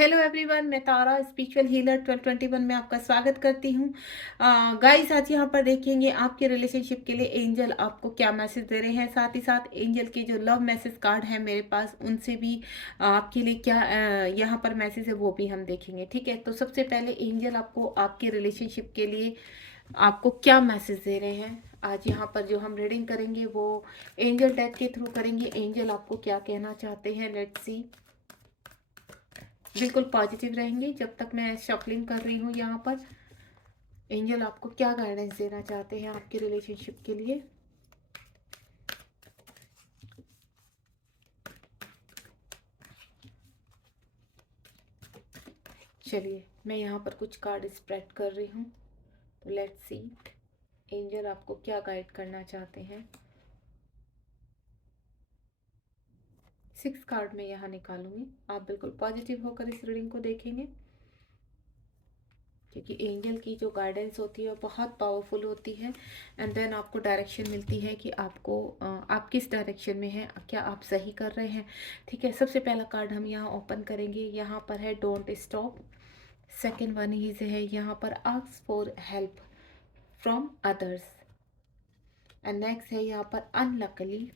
Hello everyone, मैं तारा spiritual healer 1221 में आपका स्वागत करती हूँ। गाइस, आज यहाँ पर देखेंगे आपके रिलेशनशिप के लिए एंजल आपको क्या मैसेज दे रहे हैं। साथ ही साथ एंजल के जो लव मैसेज कार्ड है मेरे पास, उनसे भी आपके लिए क्या यहाँ पर मैसेज है वो भी हम देखेंगे। ठीक है, तो सबसे पहले एंजल आपको आपके रिलेशनशिप के लिए आपको क्या मैसेज दे रहे हैं। आज यहाँ पर जो हम रीडिंग करेंगे वो एंजल डेक के थ्रू करेंगे। एंजल आपको क्या कहना चाहते हैं, लेट्स सी। बिल्कुल पॉजिटिव रहेंगे जब तक मैं शफलिंग कर रही हूँ। यहाँ पर एंजल आपको क्या गाइडेंस देना चाहते हैं आपके रिलेशनशिप के लिए। चलिए, मैं यहाँ पर कुछ कार्ड स्प्रेड कर रही हूँ, तो लेट्स सी एंजल आपको क्या गाइड करना चाहते हैं। 6 कार्ड मैं यहाँ निकालूंगी। आप बिल्कुल पॉजिटिव होकर इस रीडिंग को देखेंगे, क्योंकि एंजल की जो गाइडेंस होती है वो बहुत पावरफुल होती है। एंड देन आपको डायरेक्शन मिलती है कि आपको आप किस डायरेक्शन में हैं, क्या आप सही कर रहे हैं। ठीक है, सबसे पहला कार्ड हम यहाँ ओपन करेंगे। यहाँ पर है don't stop. Second one is है यहाँ पर ask for help from others. And next है यहाँ पर अनलकली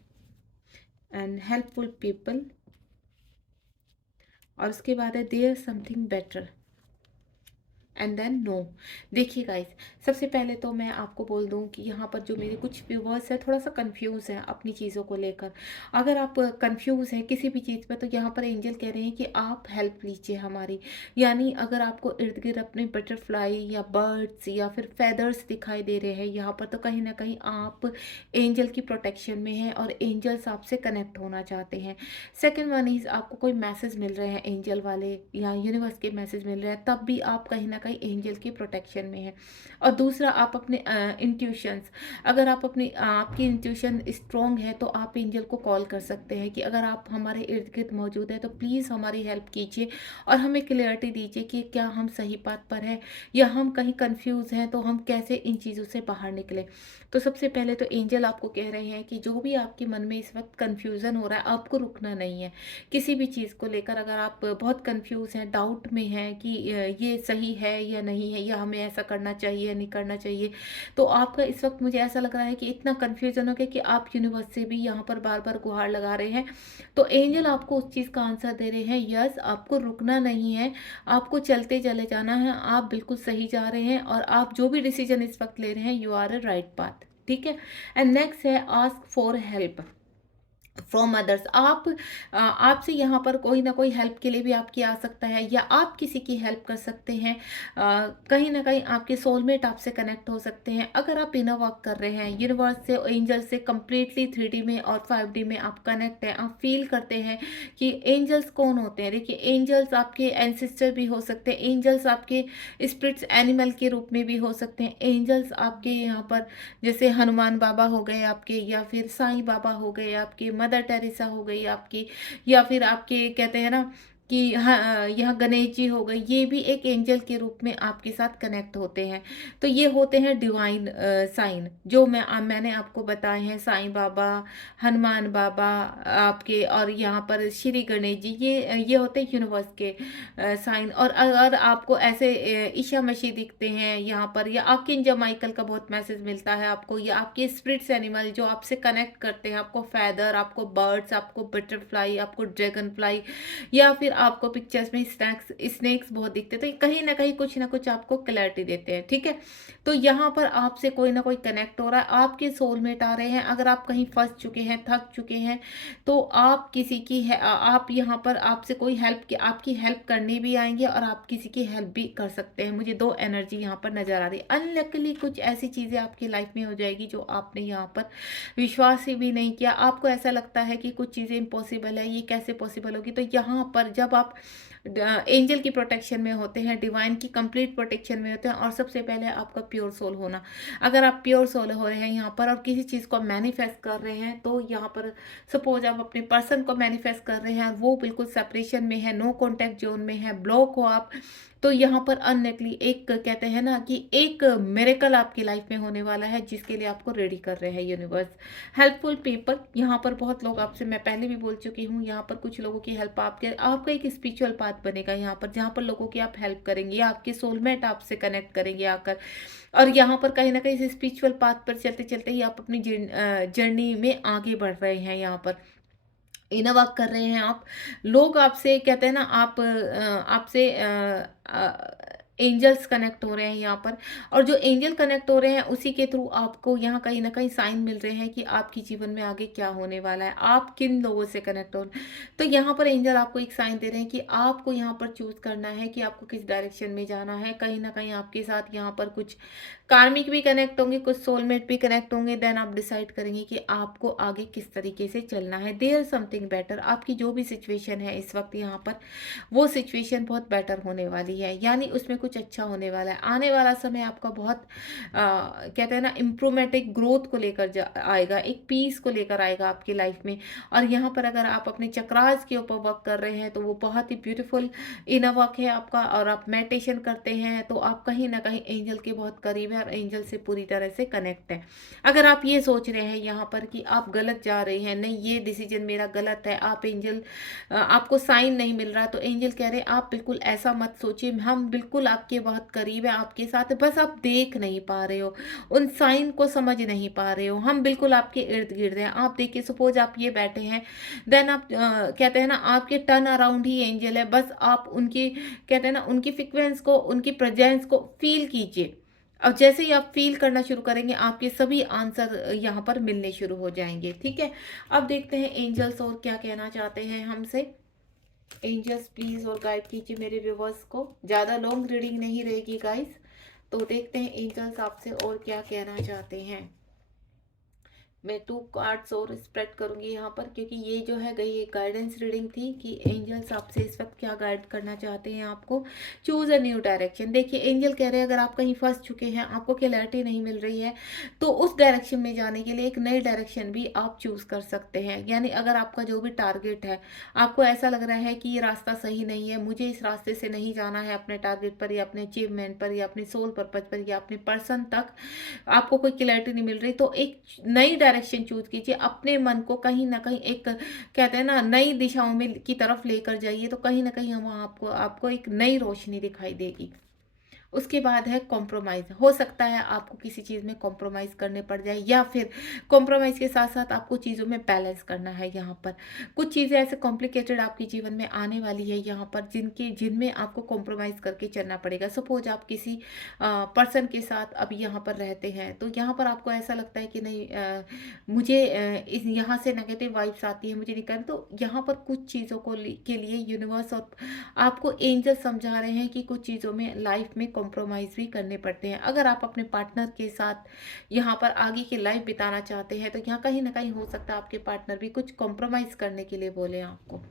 एंड हेल्पफुल पीपल। और उसके बाद है there something better and then no. देखिए गाइस, सबसे पहले तो मैं आपको बोल दूं कि यहाँ पर जो मेरे कुछ व्यूवर्स है थोड़ा सा कंफ्यूज है अपनी चीज़ों को लेकर। अगर आप कंफ्यूज हैं किसी भी चीज़ पर, तो यहाँ पर एंजल कह रहे हैं कि आप हेल्प लीजिए हमारी। यानी अगर आपको इर्द गिर्द अपने बटरफ्लाई या बर्ड्स या फिर फेदर्स दिखाई दे रहे हैं यहाँ पर, तो कहीं ना कहीं आप एंजल की प्रोटेक्शन में हैं और एंजल्स आपसे कनेक्ट होना चाहते हैं। सेकेंड वन इज आपको कोई मैसेज मिल रहे हैं एंजल वाले या यूनिवर्स के मैसेज मिल रहे हैं, तब भी आप कहीं ना कहीं एंजल की प्रोटेक्शन में है। और दूसरा, आप अपने इंट्यूशंस, अगर आप अपनी आपकी इंट्यूशन स्ट्रॉन्ग है तो आप एंजल को कॉल कर सकते हैं कि अगर आप हमारे इर्द गिर्द मौजूद हैं तो प्लीज़ हमारी हेल्प कीजिए और हमें क्लियरिटी दीजिए कि क्या हम सही बात पर हैं या हम कहीं कंफ्यूज हैं, तो हम कैसे इन चीज़ों से बाहर निकले। तो सबसे पहले तो एंजल आपको कह रहे हैं कि जो भी आपके मन में इस वक्त कंफ्यूजन हो रहा है, आपको रुकना नहीं है किसी भी चीज़ को लेकर। अगर आप बहुत कंफ्यूज हैं, डाउट में हैं कि ये सही है या नहीं है, या हमें ऐसा करना चाहिए या नहीं करना चाहिए, तो आपका इस वक्त मुझे ऐसा लग रहा है कि इतना कंफ्यूजन हो गया कि आप यूनिवर्स से भी यहाँ पर बार बार गुहार लगा रहे हैं। तो एंजल आपको उस चीज़ का आंसर दे रहे हैं, यस, आपको रुकना नहीं है, आपको चलते चले जाना है, आप बिल्कुल सही जा रहे हैं और आप जो भी डिसीजन इस वक्त ले रहे हैं, you are a right path. ठीक है। एंड नेक्स्ट है ask for help from others. आप आपसे यहाँ पर कोई ना कोई हेल्प के लिए भी आपकी आ सकता है या आप किसी की हेल्प कर सकते हैं। कहीं ना कहीं आपके सोलमेट आपसे कनेक्ट हो सकते हैं। अगर आप इनर वर्क कर रहे हैं यूनिवर्स से, एंजल से कंप्लीटली 3D में और 5D में आप कनेक्ट हैं, आप फील करते हैं कि एंजल्स कौन होते हैं। देखिए, एंजल्स आपके एंसिस्टर भी हो सकते हैं, एंजल्स आपके स्पिरिट्स एनिमल के रूप में भी हो सकते हैं, एंजल्स आपके यहाँ पर जैसे हनुमान बाबा हो गए आपके, या फिर साईं बाबा हो गए आपके, मदर टेरेसा हो गई आपकी, या फिर आपके कहते हैं ना कि हाँ, यहाँ गणेश जी हो गए, ये भी एक एंजल के रूप में आपके साथ कनेक्ट होते हैं। तो ये होते हैं डिवाइन साइन, जो मैंने आपको बताए हैं, साईं बाबा, हनुमान बाबा आपके, और यहाँ पर श्री गणेश जी, ये होते हैं यूनिवर्स के साइन। और अगर आपको ऐसे ईशा मसीह दिखते हैं यहाँ पर, या आर्कएंजल माइकल का बहुत मैसेज मिलता है आपको, या आपके स्पिरिट्स एनिमल जो आपसे कनेक्ट करते हैं, आपको फैदर, आपको बर्ड्स, आपको बटरफ्लाई, आपको ड्रैगन फ्लाई, या फिर आपको पिक्चर्स में स्नैक्स बहुत दिखते हैं, तो कहीं ना कुछ आपको क्लैरिटी देते हैं। ठीक है, तो यहाँ पर आपसे कोई ना कोई कनेक्ट हो रहा है, आपके सोलमेट आ रहे हैं। अगर आप कहीं फंस चुके हैं, थक चुके हैं, तो आप किसी की है, आप यहाँ पर आपसे कोई हेल्प की, आपकी हेल्प करने भी आएंगे और आप किसी की हेल्प भी कर सकते हैं। मुझे 2 एनर्जी यहाँ पर नजर आ रही है। अनलकली कुछ ऐसी चीजें आपकी लाइफ में हो जाएगी जो आपने यहाँ पर विश्वास ही भी नहीं किया। आपको ऐसा लगता है कि कुछ चीजें इम्पॉसिबल है, ये कैसे पॉसिबल होगी। तो यहाँ पर जब आप एंजल की प्रोटेक्शन में होते हैं, डिवाइन की कंप्लीट प्रोटेक्शन में होते हैं, और सबसे पहले आपका प्योर सोल होना। अगर आप प्योर सोल हो रहे हैं यहाँ पर और किसी चीज़ को मैनिफेस्ट कर रहे हैं, तो यहाँ पर सपोज आप अपने पर्सन को मैनिफेस्ट कर रहे हैं और वो बिल्कुल सेपरेशन में है, नो कॉन्टैक्ट जोन में है, ब्लॉक हो आप, तो यहाँ पर अननेकली एक कहते हैं ना कि एक मिरेकल आपकी लाइफ में होने वाला है, जिसके लिए आपको रेडी कर रहे हैं यूनिवर्स। हेल्पफुल पीपल, यहाँ पर बहुत लोग आपसे, मैं पहले भी बोल चुकी हूँ, यहाँ पर कुछ लोगों की हेल्प आपका एक स्पिरिचुअल पाथ बनेगा यहाँ पर, जहाँ पर लोगों की आप हेल्प करेंगे, या आपके सोलमेट आपसे कनेक्ट करेंगे आकर। और यहाँ पर कहीं ना कहीं इस स्पिरिचुअल पाथ पर चलते चलते ही आप अपनी जर्नी में आगे बढ़ रहे हैं। यहाँ पर इनर वर्क कर रहे हैं आप। लोग आपसे कहते हैं ना, आपसे एंजल्स कनेक्ट हो रहे हैं यहाँ पर। और जो एंजल कनेक्ट हो रहे हैं उसी के थ्रू आपको यहाँ कहीं ना कहीं साइन मिल रहे हैं कि आपके जीवन में आगे क्या होने वाला है, आप किन लोगों से कनेक्ट हो रहे हैं। तो यहाँ पर एंजल आपको एक साइन दे रहे हैं कि आपको यहाँ पर चूज करना है कि आपको किस डायरेक्शन में जाना है। कहीं ना कहीं आपके साथ यहाँ पर कुछ कार्मिक भी कनेक्ट होंगे, कुछ सोलमेट भी कनेक्ट होंगे। देन आप डिसाइड करेंगे कि आपको आगे किस तरीके से चलना है। देयर समथिंग बेटर, आपकी जो भी सिचुएशन है इस वक्त यहाँ पर, वो सिचुएशन बहुत बेटर होने वाली है, यानी उसमें कुछ अच्छा होने वाला है। आने वाला समय आपका बहुत कहते हैं ना इम्प्रूवमेंट, एक ग्रोथ को लेकर आएगा, एक पीस को लेकर आएगा आपकी लाइफ में। और यहाँ पर अगर आप अपने चक्रास के ऊपर वर्क कर रहे हैं तो वो बहुत ही ब्यूटीफुल इनर वर्क है आपका। और आप मेडिटेशन करते हैं तो आप कहीं ना कहीं एंजल के बहुत करीब है और एंजल से पूरी तरह से कनेक्ट है। अगर आप ये सोच रहे हैं यहाँ पर कि आप गलत जा रहे हैं, नहीं ये डिसीजन मेरा गलत है, आप एंजल आपको साइन नहीं मिल रहा, तो एंजल कह रहे हैं आप बिल्कुल ऐसा मत सोचिए, हम बिल्कुल आपके बहुत करीब है, आपके साथ है, बस आप देख नहीं पा रहे हो, उन साइन को समझ नहीं पा रहे हो, हम बिल्कुल आपके इर्द गिर्द हैं। आप देखिए, सपोज आप ये बैठे हैं, देन आप कहते हैं ना आपके टर्न अराउंड ही एंजल है, बस आप उनकी कहते हैं ना उनकी फ्रिक्वेंस को, उनकी प्रेजेंस को फील कीजिए। अब जैसे ही आप फील करना शुरू करेंगे आपके सभी आंसर यहाँ पर मिलने शुरू हो जाएंगे। ठीक है, अब देखते हैं एंजल्स और क्या कहना चाहते हैं हमसे। एंजल्स प्लीज और गाइड कीजिए मेरे व्यूवर्स को, ज़्यादा लॉन्ग रीडिंग नहीं रहेगी गाइस। तो देखते हैं एंजल्स आपसे और क्या कहना चाहते हैं। मैं 2 कार्ड्स और स्प्रेड करूंगी यहाँ पर, क्योंकि ये जो है गई एक गाइडेंस रीडिंग थी कि एंजल्स आपसे इस वक्त क्या गाइड करना चाहते हैं आपको। Choose a new direction. देखिए एंजल कह रहे हैं अगर आप कहीं फंस चुके हैं, आपको क्लैरिटी नहीं मिल रही है, तो उस डायरेक्शन में जाने के लिए एक नई डायरेक्शन भी आप चूज कर सकते हैं। यानी अगर आपका जो भी टारगेट है, आपको ऐसा लग रहा है कि ये रास्ता सही नहीं है, मुझे इस रास्ते से नहीं जाना है अपने टारगेट पर, या अपने अचीवमेंट पर, या अपने सोल पर्पज पर, या अपने पर्सन तक आपको कोई क्लैरिटी नहीं मिल रही, तो एक नई डायरेक्शन चूज कीजिए। अपने मन को कहीं ना कहीं एक कहते हैं ना नई दिशाओं में की तरफ लेकर जाइए, तो कहीं ना कहीं हम आपको आपको एक नई रोशनी दिखाई देगी। उसके बाद है कॉम्प्रोमाइज़। हो सकता है आपको किसी चीज़ में कॉम्प्रोमाइज़ करने पड़ जाए, या फिर कॉम्प्रोमाइज़ के साथ साथ आपको चीज़ों में बैलेंस करना है। यहाँ पर कुछ चीज़ें ऐसे कॉम्प्लिकेटेड आपके जीवन में आने वाली है यहाँ पर, जिनमें आपको कॉम्प्रोमाइज़ करके चलना पड़ेगा। सपोज आप किसी पर्सन के साथ अभी यहाँ पर रहते हैं, तो यहाँ पर आपको ऐसा लगता है कि नहीं मुझे इस यहाँ से नेगेटिव वाइब्स आती है, मुझे नहीं करना। तो यहाँ पर कुछ चीज़ों के लिए यूनिवर्स और आपको एंजल समझा रहे हैं कि कुछ चीज़ों में लाइफ में कॉम्प्रोमाइज़ भी करने पड़ते हैं। अगर आप अपने पार्टनर के साथ यहाँ पर आगे की लाइफ बिताना चाहते हैं, तो यहाँ कहीं ना कहीं हो सकता है आपके पार्टनर भी कुछ कॉम्प्रोमाइज़ करने के लिए बोले आपको।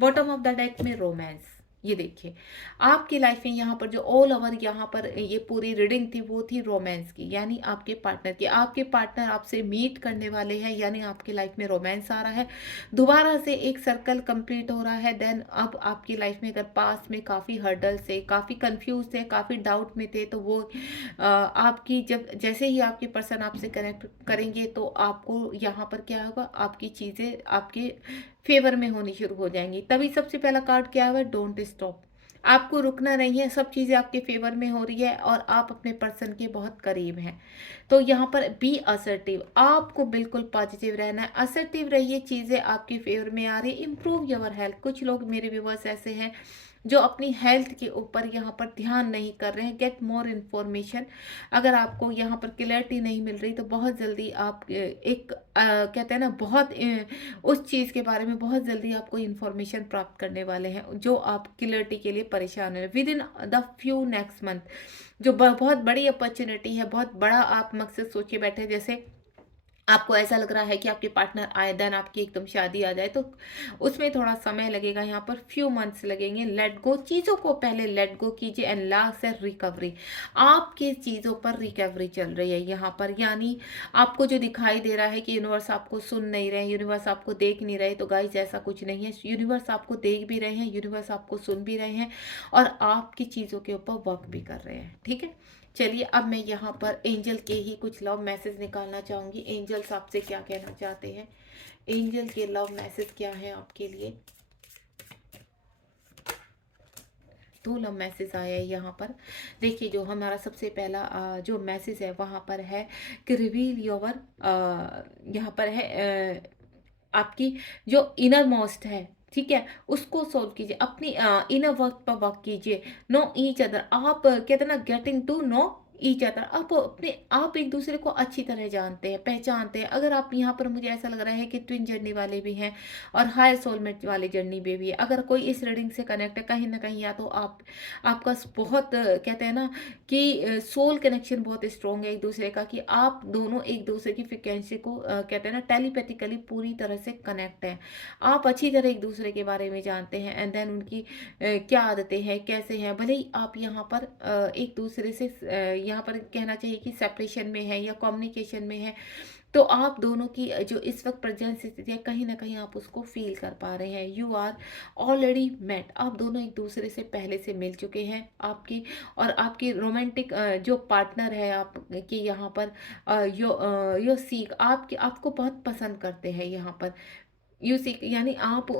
बॉटम ऑफ द डेक में रोमांस। ये देखिए आपकी लाइफ में यहाँ पर जो ऑल ओवर यहाँ पर ये पूरी रीडिंग थी वो थी रोमांस की, यानी आपके पार्टनर की। आपके पार्टनर आपसे मीट करने वाले हैं, यानी आपकी लाइफ में रोमांस आ रहा है, दोबारा से एक सर्कल कंप्लीट हो रहा है। देन अब आपकी लाइफ में अगर पास्ट में काफ़ी हर्डल से, काफ़ी कंफ्यूज थे, काफ़ी डाउट में थे, तो वो आपकी जब जैसे ही आपके पर्सन आपसे कनेक्ट करेंगे, तो आपको यहाँ पर क्या होगा, आपकी चीज़ें आपके फेवर में होनी शुरू हो जाएंगी। तभी सबसे पहला कार्ड क्या है, डोंट स्टॉप। आपको रुकना नहीं है, सब चीज़ें आपके फेवर में हो रही है और आप अपने पर्सन के बहुत करीब हैं। तो यहाँ पर बी असर्टिव, आपको बिल्कुल पॉजिटिव रहना है, असर्टिव रहिए, चीज़ें आपके फेवर में आ रही है। Improve your health. कुछ लोग मेरे व्यूवर्स ऐसे हैं जो अपनी हेल्थ के ऊपर यहाँ पर ध्यान नहीं कर रहे हैं। Get more information. अगर आपको यहाँ पर क्लैरिटी नहीं मिल रही, तो बहुत जल्दी आप एक कहते हैं ना बहुत उस चीज़ के बारे में बहुत जल्दी आपको इन्फॉर्मेशन प्राप्त करने वाले हैं जो आप क्लैरिटी के लिए परेशान है। With in the few next month जो बहुत बड़ी अपॉर्चुनिटी है, बहुत बड़ा आप मकसद सोचे बैठे, जैसे आपको ऐसा लग रहा है कि आपके पार्टनर आए देन आपकी एकदम शादी आ जाए, तो उसमें थोड़ा समय लगेगा, यहाँ पर फ्यू मंथ्स लगेंगे। लेट गो, चीज़ों को पहले लेट गो कीजिए। एंड लास्ट है रिकवरी। आपके चीज़ों पर रिकवरी चल रही है यहाँ पर, यानी आपको जो दिखाई दे रहा है कि यूनिवर्स आपको सुन नहीं रहे, यूनिवर्स आपको देख नहीं रहे, तो गाइज ऐसा कुछ नहीं है। यूनिवर्स आपको देख भी रहे हैं, यूनिवर्स आपको सुन भी रहे हैं, और आपकी चीज़ों के ऊपर वर्क भी कर रहे हैं। ठीक है, चलिए अब मैं यहाँ पर एंजल के ही कुछ लव मैसेज निकालना चाहूंगी। एंजल्स आपसे क्या कहना चाहते हैं, एंजल के लव मैसेज क्या है आपके लिए। 2 लव मैसेज आया है यहाँ पर। देखिए, जो हमारा सबसे पहला जो मैसेज है वहाँ पर है कि रिवील योर, यहाँ पर है आपकी जो इनर मोस्ट है, ठीक है, उसको सोल्व कीजिए, अपनी इनर वर्क पर वर्क कीजिए। नो ईच अदर, आप कहते हैं ना, getting to know each other, आप एक दूसरे को अच्छी तरह जानते हैं, पहचानते हैं। अगर आप यहाँ पर, मुझे ऐसा लग रहा है कि ट्विन जर्नी वाले भी हैं और हायर सोलमेट वाले जर्नी में भी है। अगर कोई इस रीडिंग से कनेक्ट है कहीं ना कहीं, या तो आपका बहुत कहते हैं ना कि सोल कनेक्शन बहुत स्ट्रॉन्ग है एक दूसरे का, कि आप दोनों एक दूसरे की फ्रिक्वेंसी को कहते हैं ना टेलीपैथिकली पूरी तरह से कनेक्ट हैं। आप अच्छी तरह एक दूसरे के बारे में जानते हैं, एंड देन उनकी क्या आदतें हैं, कैसे हैं। भले ही आप यहाँ पर एक दूसरे से यहाँ पर कहना चाहिए कि सेपरेशन में है या कम्युनिकेशन में है, तो आप दोनों की जो इस वक्त प्रेजेंट स्थिति है, कहीं ना कहीं आप उसको फील कर पा रहे हैं। यू आर ऑलरेडी मेट, आप दोनों एक दूसरे से पहले से मिल चुके हैं। आपकी और आपकी रोमांटिक जो पार्टनर है आपकी यहाँ पर, यो सीख आपकी आपको बहुत पसंद करते हैं यहाँ पर। यू सी, यानी आप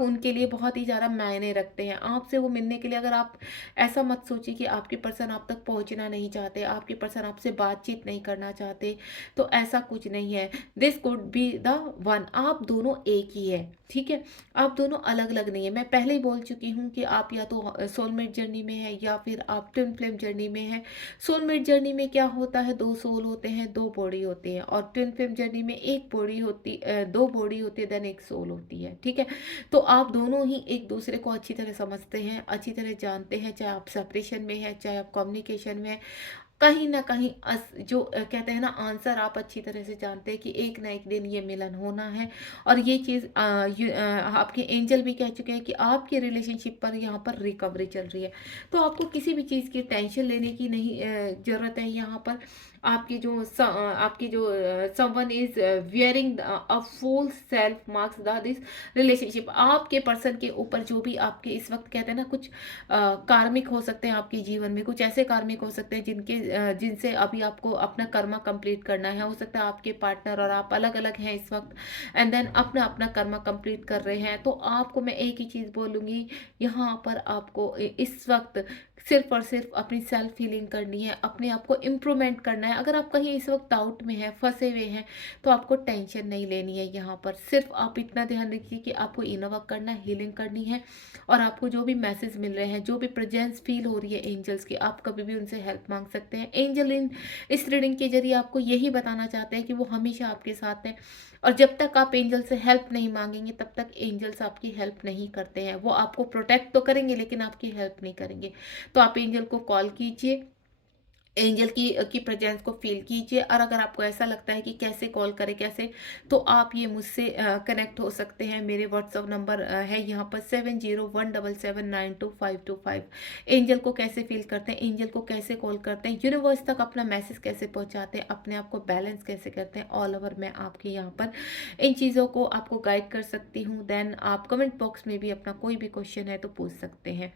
उनके लिए बहुत ही ज़्यादा मायने रखते हैं। आपसे वो मिलने के लिए, अगर आप ऐसा मत सोचिए कि आपके पर्सन आप तक पहुंचना नहीं चाहते, आपके पर्सन आपसे बातचीत नहीं करना चाहते, तो ऐसा कुछ नहीं है। This could be the one, आप दोनों एक ही है। ठीक है, आप दोनों अलग अलग नहीं है। मैं पहले ही बोल चुकी हूँ कि आप या तो सोलमेट जर्नी में है या फिर आप ट्विन फ्लेम जर्नी में है। सोलमेट जर्नी में क्या होता है, 2 सोल होते हैं, 2 बॉडी होती है, और ट्विन फ्लेम जर्नी में एक बॉडी होती 2 बॉडी होती है, देन एक सोल होती है। ठीक है, तो आप दोनों ही एक दूसरे को अच्छी तरह समझते हैं, अच्छी तरह जानते हैं, चाहे आप सेपरेशन में है, चाहे आप कम्युनिकेशन में है। कहीं ना कहीं जो कहते हैं ना, आंसर आप अच्छी तरह से जानते हैं कि एक ना एक दिन ये मिलन होना है। और ये चीज़ आपके एंजल भी कह चुके हैं कि आपके रिलेशनशिप पर यहाँ पर रिकवरी चल रही है। तो आपको किसी भी चीज़ की टेंशन लेने की नहीं ज़रूरत है यहाँ पर। आपकी जो someone is wearing a full self marks the this relationship, आपके पर्सन के ऊपर जो भी आपके इस वक्त कहते हैं ना, कुछ कार्मिक हो सकते हैं आपके जीवन में, कुछ ऐसे कार्मिक हो सकते हैं जिनसे अभी आपको अपना कर्मा कंप्लीट करना है। हो सकता है आपके पार्टनर और आप अलग अलग हैं इस वक्त, एंड देन अपना अपना कर्मा कंप्लीट कर रहे हैं। तो आपको मैं एक ही चीज़ बोलूँगी, यहाँ पर आपको इस वक्त सिर्फ और सिर्फ अपनी सेल्फ हीलिंग करनी है, अपने आप को इम्प्रूवमेंट करना है। अगर आप कहीं इस वक्त डाउट में हैं, फंसे हुए हैं, तो आपको टेंशन नहीं लेनी है। यहाँ पर सिर्फ आप इतना ध्यान रखिए कि आपको इनर वर्क करना है, हीलिंग करनी है, और आपको जो भी मैसेज मिल रहे हैं, जो भी प्रेजेंस फील हो रही है एंजल्स की, आप कभी भी उनसे हेल्प मांग सकते हैं। एंजल इस रीडिंग के जरिए आपको यही बताना चाहते हैं कि वो हमेशा आपके साथ हैं, और जब तक आप एंजल से हेल्प नहीं मांगेंगे तब तक एंजल्स आपकी हेल्प नहीं करते हैं। वो आपको प्रोटेक्ट तो करेंगे लेकिन आपकी हेल्प नहीं करेंगे। तो आप एंजल को कॉल कीजिए, एंजल की प्रेजेंस को फील कीजिए। और अगर आपको ऐसा लगता है कि कैसे कॉल करें, कैसे, तो आप ये मुझसे कनेक्ट हो सकते हैं। मेरे व्हाट्सअप नंबर है यहाँ पर 7017792525। एंजल को कैसे फील करते हैं, एंजल को कैसे कॉल करते हैं, यूनिवर्स तक अपना मैसेज कैसे पहुँचाते हैं, अपने आप को बैलेंस कैसे करते हैं, ऑल ओवर मैं आपके यहाँ पर इन चीज़ों को आपको गाइड कर सकती हूँ। देन आप कमेंट बॉक्स में भी अपना कोई भी क्वेश्चन है तो पूछ सकते हैं।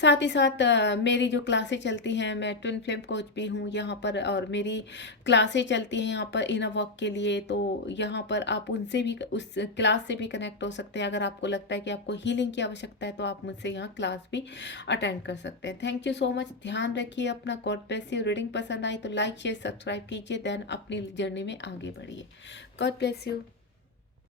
साथ ही साथ मेरी जो क्लासें चलती हैं, मैं ट्विन फ्लेम कोच भी हूँ यहाँ पर, और मेरी क्लासें चलती हैं यहाँ पर इनर वर्क के लिए। तो यहाँ पर आप उनसे भी, उस क्लास से भी कनेक्ट हो सकते हैं। अगर आपको लगता है कि आपको हीलिंग की आवश्यकता है तो आप मुझसे यहाँ क्लास भी अटेंड कर सकते हैं। थैंक यू सो मच, ध्यान रखिए अपना। God bless you. रीडिंग पसंद आई तो लाइक शेयर सब्सक्राइब कीजिए, देन अपनी जर्नी में आगे बढ़िए। God bless you.